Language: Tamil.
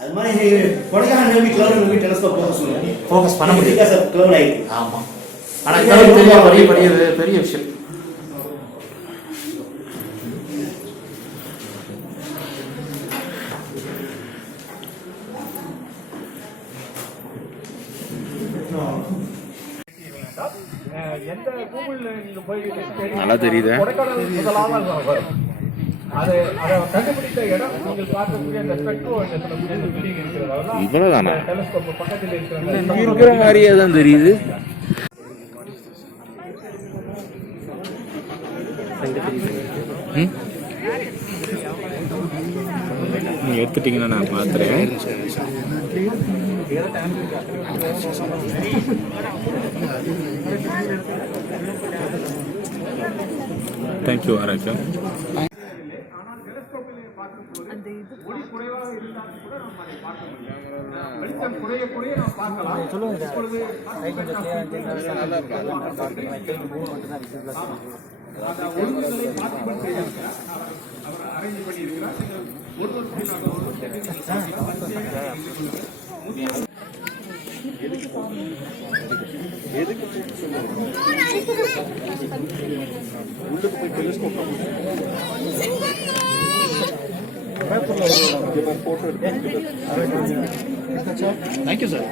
அது மாதிரி கொடைக்கானல் நோக்கி கிளவுட் நோக்கி டெலஸ்கோப் ஃபோக்கஸ் பண்ணி ஃபோக்கஸ் பண்ண முடியும் சார் கிளவுட் ஆயிருக்கு ஆமாம் ஆனால் இதெல்லாம் பெரிய பெரிய பெரிய பெரிய விஷயம். நல்லா தெரியுதே. கொடைக்கானல் முதலாவது வரும் அது அதை கண்டுபிடித்த இடம் நீங்கள் பார்க்கக்கூடிய அந்த ஸ்பெக்ட்ரோ என்று சொல்லக்கூடிய அந்த பில்டிங் இருக்கிறது இவ்வளவுதானா? டெலிஸ்கோப் பக்கத்தில் இருக்கிற மாதிரியே தான் தெரியுது ம்? நீங்க எடுத்துட்டீங்கன்னா நான் பார்த்துறேன் தேங்க்யூ ஆராய்ச்சா ஒளி குறைவாக இருந்தாலும் கூட நாம் அதை பார்க்க முடியும் வெளிச்சம் குறைய குறைய நாம் பார்க்கலாம். இப்பொழுது அந்த ஒழுங்குகளை மாற்றி செய்திருக்கிறார் அவர் அரேஞ்ச் பண்ணியிருக்கிறார். ஒரு தேங்க்யூ சார்